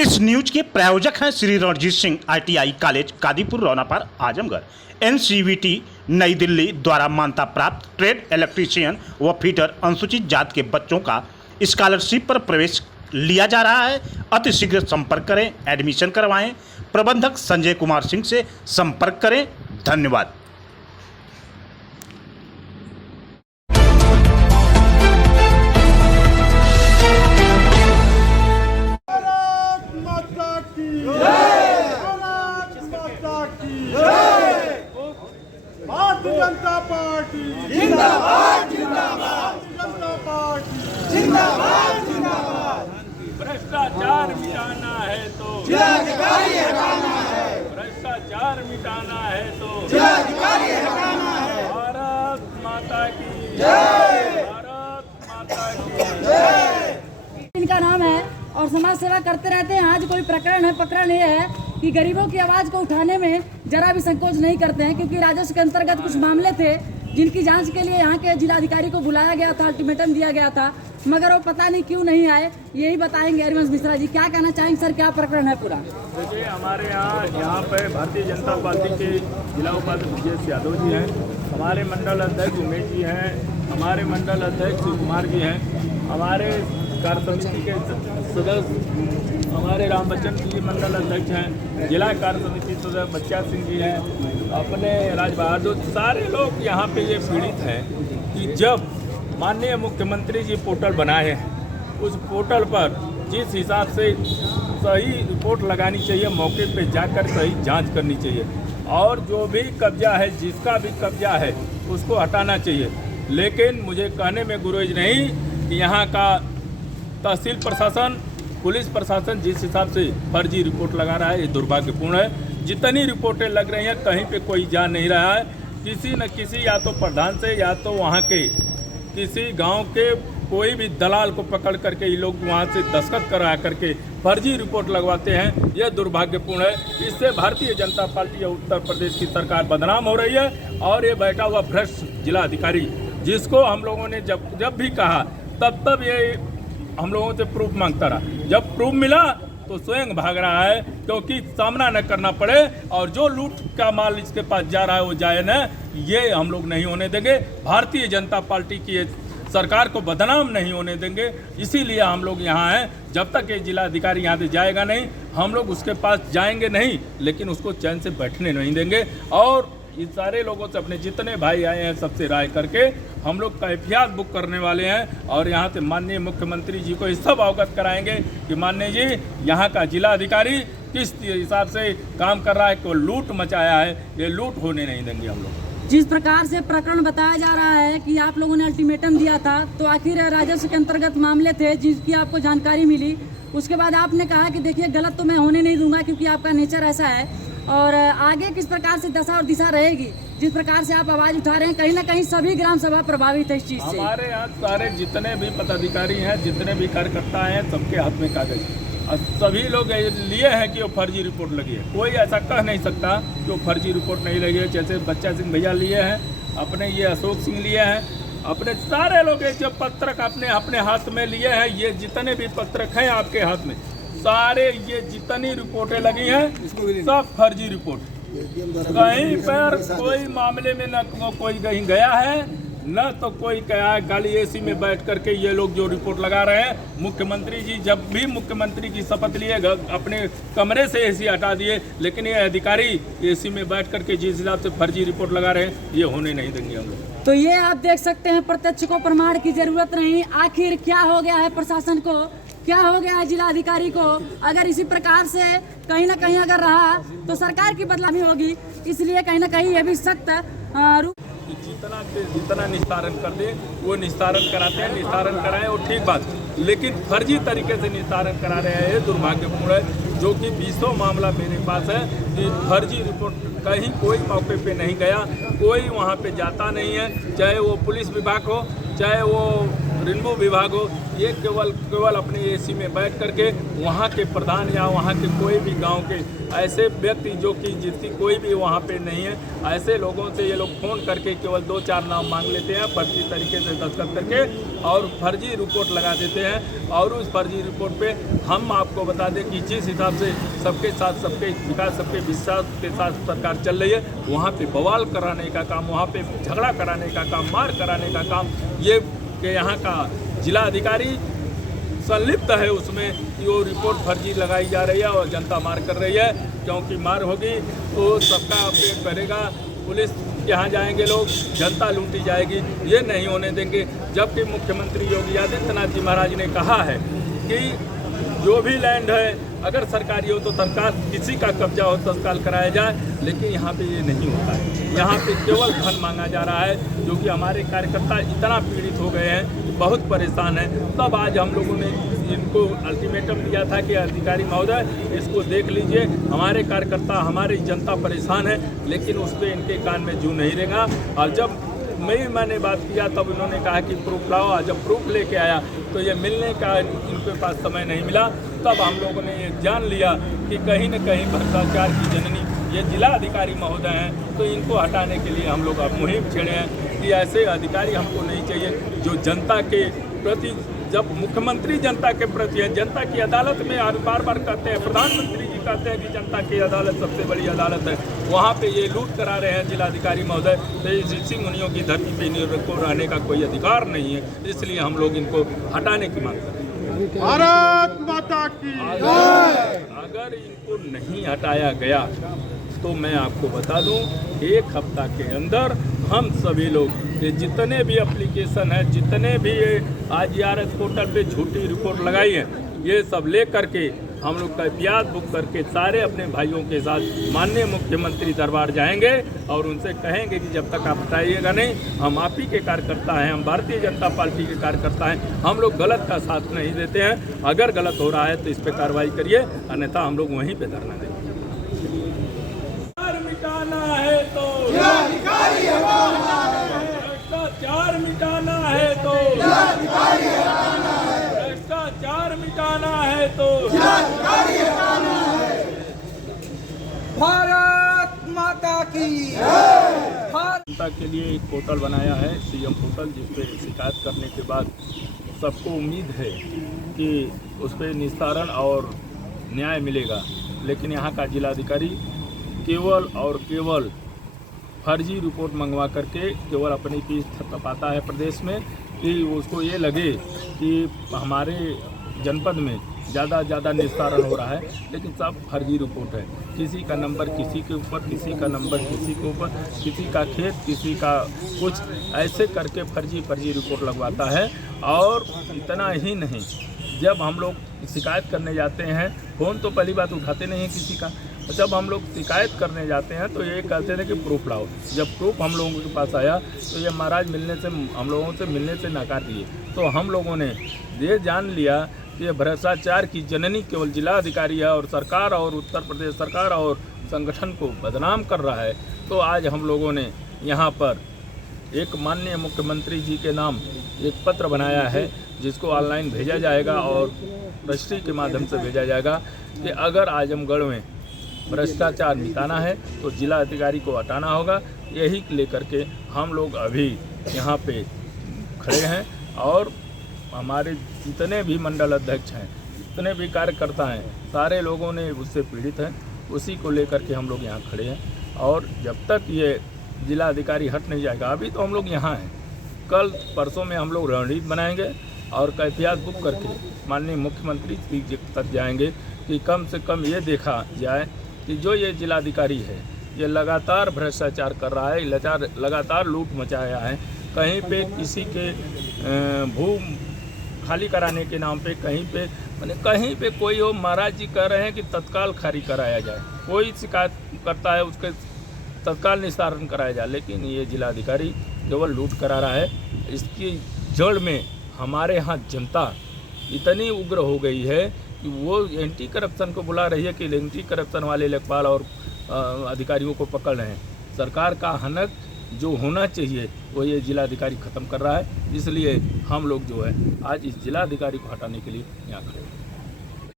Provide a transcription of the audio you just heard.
इस न्यूज के प्रायोजक हैं Shri Ranjit Singh ITI college Kadipur Raunapar Azamgarh. NCVT नई दिल्ली द्वारा मान्यता प्राप्त ट्रेड इलेक्ट्रीशियन व फिटर अनुसूचित जाति के बच्चों का स्कॉलरशिप पर प्रवेश लिया जा रहा है। अति शीघ्र संपर्क करें, एडमिशन करवाएं। प्रबंधक संजय कुमार सिंह से संपर्क करें। धन्यवाद। भारतीय जनता पार्टी जिंदाबाद जिंदाबाद, जनता पार्टी जिंदाबाद जिंदाबाद। भ्रष्टाचार मिटाना है तो जिलाधिकारी हटाना है, भ्रष्टाचार मिटाना है तो जिलाधिकारी हटाना है। भारत माता की जय, भारत माता की जय। इनका नाम है और समाज सेवा करते रहते हैं। आज कोई प्रकरण ये है कि गरीबों की आवाज़ को उठाने में जरा भी संकोच नहीं करते हैं, क्योंकि राजस्व के अंतर्गत कुछ मामले थे जिनकी जांच के लिए यहाँ के जिलाधिकारी को बुलाया गया था, अल्टीमेटम दिया गया था, मगर वो पता नहीं क्यों नहीं आए। यही बताएंगे हरिवंश मिश्रा जी। क्या कहना चाहेंगे सर, क्या प्रकरण है पूरा? देखिए, हमारे यहाँ पे भारतीय जनता पार्टी के जिला उपाध्यक्ष ब्रजेश यादव जी हैं, हमारे मंडल अध्यक्ष उमेश जी हैं, हमारे मंडल अध्यक्ष शिव कुमार जी हैं, हमारे कार्य समिति के सदस्य हमारे राम बच्चन जी मंडल अध्यक्ष हैं, जिला कार्य समिति सदस्य बच्चा सिंह जी हैं, अपने राज बहादुर, सारे लोग यहाँ पे ये पीड़ित हैं कि जब माननीय मुख्यमंत्री जी पोर्टल बनाए हैं, उस पोर्टल पर जिस हिसाब से सही रिपोर्ट लगानी चाहिए, मौके पे जाकर सही जांच करनी चाहिए और जो भी कब्जा है, जिसका भी कब्जा है, उसको हटाना चाहिए। लेकिन मुझे कहने में गुरेज नहीं कि यहाँ का तहसील प्रशासन, पुलिस प्रशासन जिस हिसाब से फर्जी रिपोर्ट लगा रहा है, ये दुर्भाग्यपूर्ण है। जितनी रिपोर्टें लग रही हैं, कहीं पे कोई जा नहीं रहा है। किसी न किसी, या तो प्रधान से या तो वहाँ के किसी गांव के कोई भी दलाल को पकड़ करके ये लोग वहाँ से दस्तखत करा करके फर्जी रिपोर्ट लगवाते हैं। यह दुर्भाग्यपूर्ण है। इससे भारतीय जनता पार्टी और उत्तर प्रदेश की सरकार बदनाम हो रही है। और ये बैठा हुआ भ्रष्ट जिलाधिकारी, जिसको हम लोगों ने जब भी कहा तब ये हम लोगों से प्रूफ मांगता रहा। जब प्रूफ मिला तो स्वयं भाग रहा है, क्योंकि सामना न करना पड़े। और जो लूट का माल इसके पास जा रहा है वो जाए न, ये हम लोग नहीं होने देंगे। भारतीय जनता पार्टी की सरकार को बदनाम नहीं होने देंगे। इसीलिए हम लोग यहाँ हैं। जब तक ये जिलाधिकारी यहाँ से जाएगा नहीं, हम लोग उसके पास जाएंगे नहीं, लेकिन उसको चैन से बैठने नहीं देंगे। और इन सारे लोगों से, अपने जितने भाई आए हैं, सबसे राय करके हम लोग कैफियत बुक करने वाले हैं। और यहाँ से माननीय मुख्यमंत्री जी को इस सब अवगत कराएंगे कि माननीय जी, यहाँ का जिलाधिकारी किस हिसाब से काम कर रहा है, को लूट मचाया है। ये लूट होने नहीं देंगे हम लोग। जिस प्रकार से प्रकरण बताया जा रहा है कि आप लोगों ने अल्टीमेटम दिया था, तो आखिर राजस्व के अंतर्गत मामले थे जिसकी आपको जानकारी मिली, उसके बाद आपने कहा कि देखिए गलत तो मैं होने नहीं दूंगा, क्योंकि आपका नेचर ऐसा है। और आगे किस प्रकार से दशा और दिशा रहेगी? जिस प्रकार से आप आवाज उठा रहे हैं, कहीं ना कहीं सभी ग्राम सभा प्रभावित है इस चीज से। हमारे यहाँ सारे जितने भी पदाधिकारी हैं, जितने भी कार्यकर्ता हैं, सबके हाथ में कागज है। और सभी लोग लिए हैं कि वो फर्जी रिपोर्ट लगी है। कोई ऐसा कह नहीं सकता कि वो फर्जी रिपोर्ट नहीं लगी है। जैसे बच्चा सिंह भैया लिए हैं, अपने ये अशोक सिंह लिए हैं, अपने सारे लोग जो पत्रक अपने हाथ में लिए हैं, ये जितने भी पत्रक हैं आपके हाथ में, सारे ये जितनी रिपोर्टें लगी हैं, सब फर्जी रिपोर्ट। कहीं पर कोई मामले में न कोई कहीं गया है, न तो कोई कहा है। खाली AC में बैठ करके ये लोग जो रिपोर्ट लगा रहे हैं। मुख्यमंत्री जी जब भी मुख्यमंत्री की शपथ लिए, अपने कमरे से AC हटा दिए, लेकिन ये अधिकारी AC में बैठ करके जिस हिसाब से फर्जी रिपोर्ट लगा रहे हैं, ये होने नहीं देंगे हम लोग। तो ये आप देख सकते हैं, प्रत्यक्ष को प्रमाण की जरूरत नहीं। आखिर क्या हो गया है प्रशासन को, क्या हो गया है जिलाधिकारी को? अगर इसी प्रकार से कहीं ना कहीं अगर रहा तो सरकार की बदनामी होगी। इसलिए कहीं ना कहीं ये भी सख्त रूप जितना निस्तारण कर दे वो निस्तारण कराते हैं, निस्तारण कराए वो ठीक बात, लेकिन फर्जी तरीके से निस्तारण करा रहे हैं, ये दुर्भाग्यपूर्ण है। जो कि 20 मामला मेरे पास है कि फर्जी रिपोर्ट, कहीं कोई मौके पे नहीं गया, कोई वहाँ पे जाता नहीं है, चाहे वो पुलिस विभाग हो, चाहे वो रेनबो विभाग हो, ये केवल अपने एसी में बैठ करके वहाँ के प्रधान या वहाँ के कोई भी गांव के ऐसे व्यक्ति जो कि जिसकी कोई भी वहाँ पे नहीं है, ऐसे लोगों से ये लोग फ़ोन करके केवल 2-4 नाम मांग लेते हैं, फर्जी तरीके से दस्तखत करके और फर्जी रिपोर्ट लगा देते हैं। और उस फर्जी रिपोर्ट पे हम आपको बता दें कि जिस हिसाब से सबके साथ सबके विकास सबके विश्वास के साथ सरकार चल रही है, वहाँ पे बवाल कराने का काम, वहाँ पे झगड़ा कराने का काम, मार कराने का काम, ये कि यहाँ का जिला अधिकारी संलिप्त है उसमें कि वो रिपोर्ट फर्जी लगाई जा रही है और जनता मार कर रही है। क्योंकि मार होगी तो सबका पेट भरेगा, पुलिस के यहाँ जाएंगे लोग, जनता लूटी जाएगी, ये नहीं होने देंगे। जबकि मुख्यमंत्री योगी आदित्यनाथ जी महाराज ने कहा है कि जो भी लैंड है अगर सरकारी हो तो तत्काल किसी का कब्जा हो तत्काल कराया जाए, लेकिन यहाँ पे ये नहीं होता है। यहाँ पे केवल धन मांगा जा रहा है, जो कि हमारे कार्यकर्ता इतना पीड़ित हो गए हैं, बहुत परेशान हैं। तब आज हम लोगों ने इनको अल्टीमेटम दिया था कि अधिकारी महोदय इसको देख लीजिए, हमारे कार्यकर्ता हमारी जनता परेशान है, लेकिन उस पर इनके कान में जू नहीं रहेगा। और जब मैंने बात किया तब इन्होंने कहा कि प्रूफ लाओ। जब प्रूफ लेके आया तो ये मिलने का इनके पास समय नहीं मिला। तब हम लोगों ने ये जान लिया कि कहीं न कहीं भ्रष्टाचार की जननी ये जिला अधिकारी महोदय हैं, तो इनको हटाने के लिए हम लोग अब मुहिम छेड़े हैं कि ऐसे अधिकारी हमको नहीं चाहिए जो जनता के प्रति, जब मुख्यमंत्री जनता के प्रति है, जनता की अदालत में बार बार कहते हैं, प्रधानमंत्री जी कहते हैं कि जनता की अदालत सबसे बड़ी अदालत है, वहाँ पे ये लूट करा रहे हैं जिलाधिकारी महोदय। तो इस ऋषि मुनियों की धरती पे इनको रहने का कोई अधिकार नहीं है, इसलिए हम लोग इनको हटाने की मांग करते हैं। भारत माता की अगर इनको नहीं हटाया गया तो मैं आपको बता दूं, 1 हफ्ता के अंदर हम सभी लोग ये जितने भी एप्लीकेशन है, जितने भी ये IRS पोर्टल पे झूठी रिपोर्ट लगाई है, ये सब ले करके हम लोग का कैफियत बुक करके सारे अपने भाइयों के साथ माननीय मुख्यमंत्री दरबार जाएंगे और उनसे कहेंगे कि जब तक आप हटाइएगा नहीं, हम आप ही के कार्यकर्ता हैं, हम भारतीय जनता पार्टी के कार्यकर्ता हैं, हम लोग गलत का साथ नहीं देते हैं। अगर गलत हो रहा है तो इस पर कार्रवाई करिए, अन्यथा हम लोग वहीं पे धरना देंगे। मिटाना है तो जिलाधिकारी हटाना है, भ्रष्टाचार मिटाना है तो जिलाधिकारी हटाना है, भ्रष्टाचार मिटाना है तो जिलाधिकारी हटाना है। भारत माता की जनता के लिए एक पोर्टल बनाया है, CM पोर्टल, जिस पे शिकायत करने के बाद सबको उम्मीद है कि उस पर निस्तारण और न्याय मिलेगा। लेकिन यहाँ का जिलाधिकारी केवल और केवल फर्जी रिपोर्ट मंगवा करके केवल अपनी पीठ थपथपाता है प्रदेश में, कि उसको ये लगे कि हमारे जनपद में ज़्यादा निस्तारण हो रहा है, लेकिन सब फर्जी रिपोर्ट है। किसी का नंबर किसी के ऊपर, किसी का नंबर किसी के ऊपर, किसी का खेत किसी का कुछ, ऐसे करके फर्जी रिपोर्ट लगवाता है। और इतना ही नहीं, जब हम लोग शिकायत करने जाते हैं, फ़ोन तो पहली बात उठाते नहीं हैं किसी का, जब हम लोग शिकायत करने जाते हैं तो ये कहते थे कि प्रूफ लाओ। जब प्रूफ हम लोगों के पास आया तो ये महाराज हम लोगों से मिलने से नकार दिए। तो हम लोगों ने ये जान लिया कि ये भ्रष्टाचार की जननी केवल जिला अधिकारी है और सरकार और उत्तर प्रदेश सरकार और संगठन को बदनाम कर रहा है। तो आज हम लोगों ने यहाँ पर एक माननीय मुख्यमंत्री जी के नाम एक पत्र बनाया है, जिसको ऑनलाइन भेजा जाएगा और रजिस्ट्री के माध्यम से भेजा जाएगा कि अगर आजमगढ़ में भ्रष्टाचार मिटाना है तो जिला अधिकारी को हटाना होगा। यही लेकर के हम लोग अभी यहाँ पे खड़े हैं और हमारे जितने भी मंडल अध्यक्ष हैं, जितने भी कार्यकर्ता हैं, सारे लोगों ने उससे पीड़ित हैं, उसी को लेकर के हम लोग यहाँ खड़े हैं। और जब तक ये जिला अधिकारी हट नहीं जाएगा, अभी तो हम लोग यहाँ हैं, कल परसों में हम लोग रणनीति बनाएंगे और कैफियत बुक करके माननीय मुख्यमंत्री जी तक जाएंगे कि कम से कम ये देखा जाए कि जो ये जिलाधिकारी है ये लगातार भ्रष्टाचार कर रहा है, लगातार लूट मचाया है। कहीं पे किसी के भूमि खाली कराने के नाम पे, कहीं पे कोई हो, महाराज जी कह रहे हैं कि तत्काल खाली कराया जाए, कोई शिकायत करता है उसके तत्काल निस्तारण कराया जाए, लेकिन ये जिलाधिकारी केवल लूट करा रहा है। इसकी जड़ में हमारे यहाँ जनता इतनी उग्र हो गई है कि वो एंटी करप्शन को बुला रही है कि एंटी करप्शन वाले लेखपाल और अधिकारियों को पकड़ रहे हैं। सरकार का हनक जो होना चाहिए वो ये जिलाधिकारी ख़त्म कर रहा है। इसलिए हम लोग जो है आज इस जिलाधिकारी को हटाने के लिए यहाँ खड़े हैं।